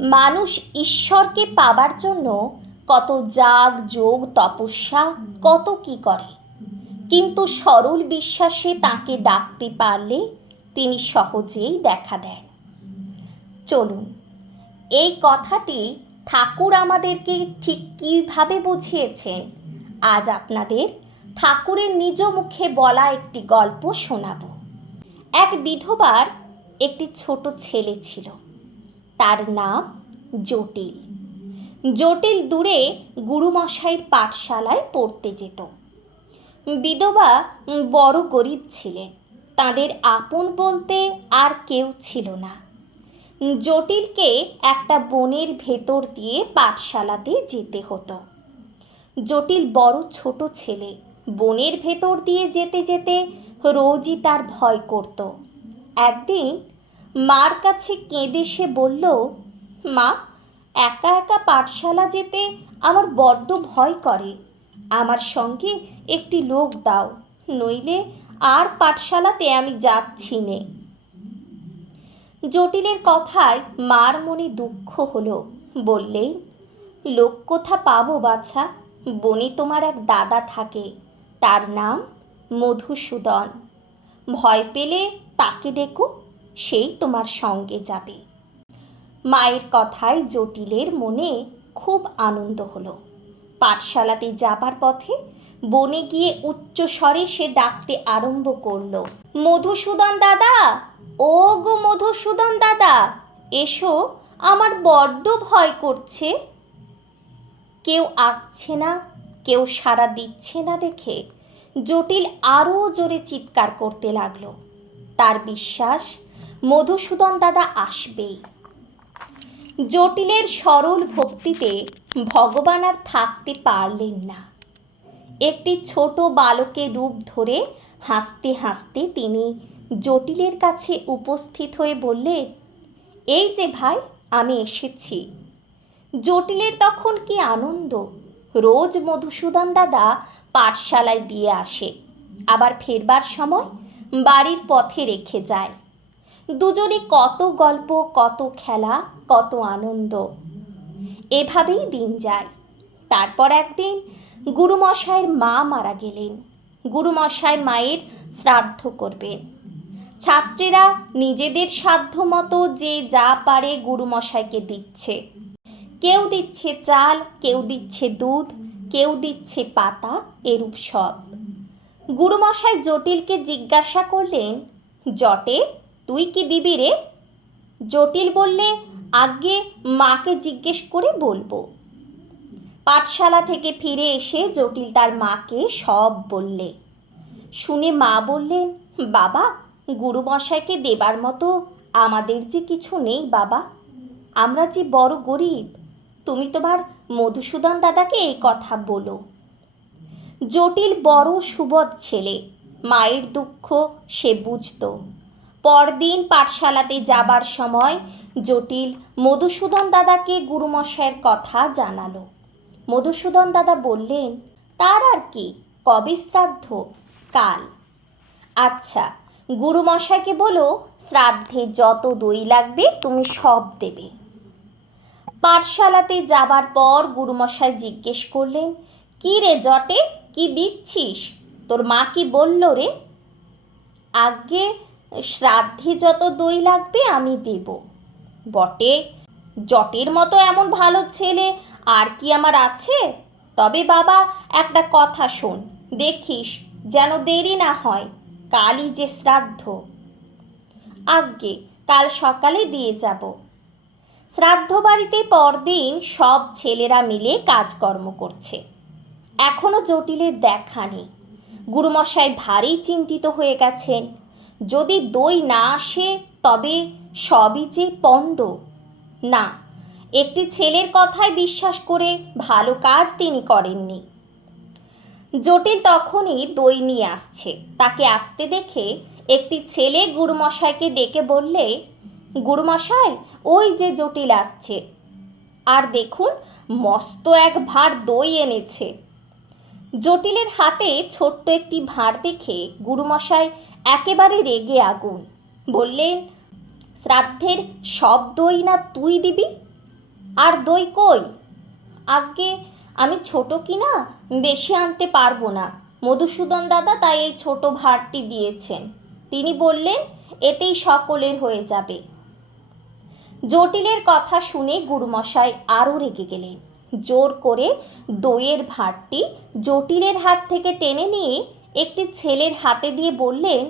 মানুষ ঈশ্বরকে পাবার জন্য কত যাগ, যোগ, তপস্যা, কত কি করে। কিন্তু সরল বিশ্বাসে তাকে ডাকতে পারলে তিনি সহজেই দেখা দেন। চলুন, এই কথাটি ঠাকুর আমাদেরকে ঠিক কীভাবে বুঝিয়েছেন, আজ আপনাদের ঠাকুরের নিজ মুখে বলা একটি গল্প শোনাব। এক বিধবার একটি ছোট ছেলে ছিল। তার নাম জটিল। জটিল দূরে গুরুমশাইয়ের পাঠশালায় পড়তে যেত। বিধবা বড় গরিব ছিলেন। তাদের আপন বলতে আর কেউ ছিল না। জটিলকে একটা বনের ভেতর দিয়ে পাঠশালাতে যেতে হতো। জটিল বড় ছোট ছেলে। বনের ভেতর দিয়ে যেতে যেতে রোজই তার ভয় করত। একদিন মার কাছে কেঁদে সে বলল, মা, একা একা পাঠশালা যেতে আমার বড্ড ভয় করে। আমার সঙ্গে একটি লোক দাও, নইলে আর পাঠশালাতে আমি যাচ্ছি নে। জটিলের কথায় মার মনে দুঃখ হলো। বললেন লোক কোথা পাবো বাছা? বনে তোমার এক দাদা থাকে। তার নাম মধুসূদন। ভয় পেলে তাকে ডেকো সেই তোমার সঙ্গে যাবে। মায়ের কথায় জটিলের মনে খুব আনন্দ হলো। পাঠশালাতে যাবার পথে বনে গিয়ে উচ্চ স্বরে সে ডাকতে আরম্ভ করল, মধুসূদন দাদা ও গো মধুসূদন দাদা, এসো, আমার বড্ড ভয় করছে। কেউ আসছে না, কেউ সাড়া দিচ্ছে না দেখে জটিল আরও জোরে চিৎকার করতে লাগল। তার বিশ্বাস মধুসূদন দাদা আসবেই। জটিলের সরল ভক্তিতে ভগবান আর থাকতে পারলেন না। একটি ছোট বালকের রূপ ধরে হাসতে হাসতে তিনি জটিলের কাছে উপস্থিত হয়ে বললেন, এই যে ভাই, আমি এসেছি। জটিলের তখন কি আনন্দ? রোজ মধুসূদন দাদা পাঠশালায় দিয়ে আসে, আবার ফেরবার সময় বাড়ির পথে রেখে যায়। দুজনে কত গল্প, কত খেলা, কত আনন্দ। এভাবেই দিন যায়। তারপর একদিন গুরুমশাইয়ের মা মারা গেলেন। গুরুমশাই মায়ের শ্রাদ্ধ করবেন। ছাত্রীরা নিজেদের সাধ্য মতো যে যা পারে গুরুমশাইকে দিচ্ছে। কেউ দিচ্ছে চাল, কেউ দিচ্ছে দুধ, কেউ দিচ্ছে পাতা, এরূপ সব। গুরুমশাই জটিলকে জিজ্ঞাসা করলেন, জটে? তুই কি দিবি রে? জটিল বললে আগে মাকে জিজ্ঞেস করে বলব। পাঠশালা থেকে ফিরে এসে জটিল তার মাকে সব বললে। শুনে মা বললেন, বাবা, গুরুমশাইকে দেবার মতো আমাদের যে কিছু নেই বাবা। আমরা যে বড় গরিব, তুমি তোমার মধুসূদন দাদাকে এই কথা বলো। জটিল বড় সুবোধ ছেলে, মায়ের দুঃখ সে বুঝত। পরদিন পাঠশালাতে যাবার সময় জটিল মধুসূদন দাদাকে গুরুমশাইয়ের কথা জানালো। মধুসূদন দাদা বললেন, তার আর কি, কবে শ্রাদ্ধ? কাল। আচ্ছা গুরুমশাইকে বলো, শ্রাদ্ধে যত দই লাগবে তুমি সব দেবে। পাঠশালাতে যাবার পর গুরুমশাই জিজ্ঞেস করলেন, কি রে জটে, কি দিচ্ছিস? তোর মা কি বলল রে? আগে শ্রাদ্ধে যত দই লাগবে আমি দেব। বটে, জটের মতো এমন ভালো ছেলে আর কি আমার আছে? তবে বাবা, একটা কথা শোন, দেখিস যেন দেরি না হয়, কালই যে শ্রাদ্ধ। আজ্ঞে, কাল সকালে দিয়ে যাব। শ্রাদ্ধ বাড়িতে পরদিন সব ছেলেরা মিলে কাজকর্ম করছে। এখনও জটিলের দেখা নেই। গুরুমশাই ভারী চিন্তিত হয়ে গেছেন। যদি দই না আসে, তবে সবই যে পণ্ড। না, একটি ছেলের কথায় বিশ্বাস করে ভালো কাজ তিনি করেননি। জটিল তখনই দই নিয়ে আসছে। তাকে আসতে দেখে একটি ছেলে গুরুমশাইকে ডেকে বললে, গুরুমশাই, ওই যে জটিল আসছে। আর দেখুন, মস্ত এক ভার দই এনেছে। জটিলের হাতে ছোট্ট একটি ভাঁড় দেখে গুরুমশাই একেবারে রেগে আগুন। বললেন, শ্রাদ্ধের সব দই না তুই দিবি? আর দই কই? আগে আমি ছোট কিনা বেশি আনতে পারব না। মধুসূদন দাদা তাই এই ছোট ভাঁড়টি দিয়েছেন। তিনি বললেন, এতেই সকলের হয়ে যাবে। জটিলের কথা শুনে গুরুমশাই আরও রেগে গেলেন। জোর করে দইয়ের ভাঁড়টি জটিলের হাত থেকে টেনে নিয়ে একটি ছেলের হাতে দিয়ে বললেন,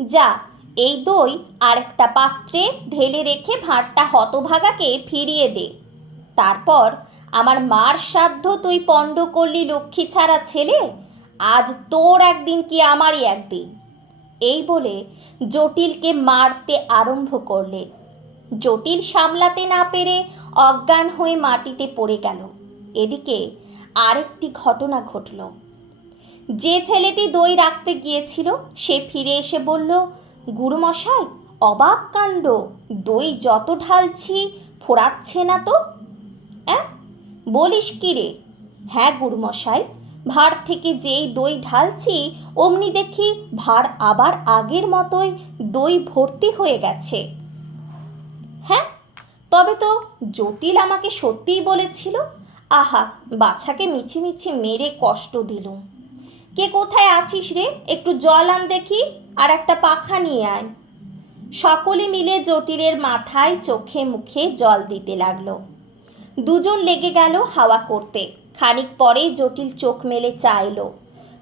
যা, এই দই আর একটা পাত্রে ঢেলে রেখে ভাঁড়টা হতভাগাকে ফিরিয়ে দে। তারপর আমার মার সাধ্য তুই পণ্ড করলি লক্ষ্মী ছাড়া ছেলে, আজ তোর একদিন কি আমারই একদিন? এই বলে জটিলকে মারতে আরম্ভ করলেন। জটিল সামলাতে না পেরে অজ্ঞান হয়ে মাটিতে পড়ে গেল। এদিকে আরেকটি ঘটনা ঘটল। যে ছেলেটি দই রাখতে গিয়েছিল, সে ফিরে এসে বলল, গুরুমশাই, অবাক কাণ্ড। দই যত ঢালছি ফোরাচ্ছে না তো? অ্যাঁ? বলিস কি রে? হ্যাঁ গুরুমশাই ভাঁড় থেকে যেই দই ঢালছি, অমনি দেখি ভাঁড় আবার আগের মতোই দই ভর্তি হয়ে গেছে। হ্যাঁ? তবে তো জটিল আমাকে সত্যিই বলেছিল। আহা, বাছাকে মিছি মিছি মেরে কষ্ট দিলুম। কে কোথায় আছিস রে? একটু জল আন দেখি আর একটা পাখা নিয়ে আয়। সকলে মিলে জটিলের মাথায় চোখে মুখে জল দিতে লাগল। দুজন লেগে গেল হাওয়া করতে। খানিক পরে জটিল চোখ মেলে চাইলো।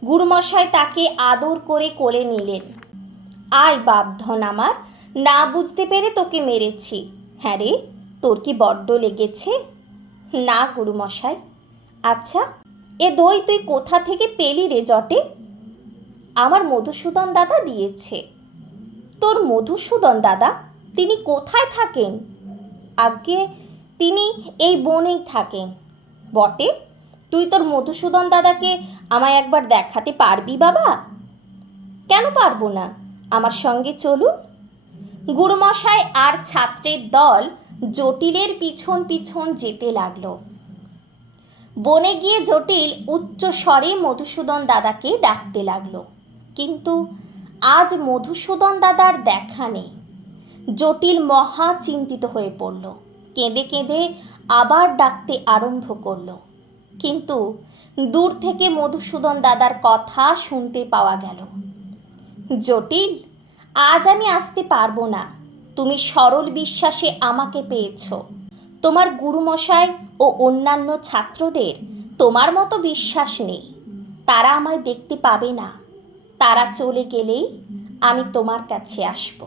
গুরুমশাই তাকে আদর করে কোলে নিলেন। আয় বাপধন আমার, না বুঝতে পেরে তোকে মেরেছি। হ্যাঁ রে, তোর কি বড্ড লেগেছে? না, গুরুমশাই। আচ্ছা এ দই তুই কোথা থেকে পেলি রে জটে? আমার মধুসূদন দাদা দিয়েছে। তোর মধুসূদন দাদা, তিনি কোথায় থাকেন? আগে তিনি এই বনেই থাকেন। বটে, তুই তোর মধুসূদন দাদাকে আমায় একবার দেখাতে পারবি বাবা? কেন পারব না? আমার সঙ্গে চলুন। গুরুমশাই আর ছাত্রের দল জটিলের পিছন পিছন যেতে লাগল। বনে গিয়ে জটিল উচ্চ স্বরে মধুসূদন দাদাকে ডাকতে লাগল। কিন্তু আজ মধুসূদন দাদার দেখা নেই। জটিল মহা চিন্তিত হয়ে পড়ল। কেঁদে কেঁদে আবার ডাকতে আরম্ভ করল। কিন্তু দূর থেকে মধুসূদন দাদার কথা শুনতে পাওয়া গেল। জটিল আজ আমি আসতে পারব না। তুমি সরল বিশ্বাসে আমাকে পেয়েছ। তোমার গুরুমশাই ও অন্যান্য ছাত্রদের তোমার মতো বিশ্বাস নেই। তারা আমায় দেখতে পাবে না। তারা চলে গেলেই আমি তোমার কাছে আসব।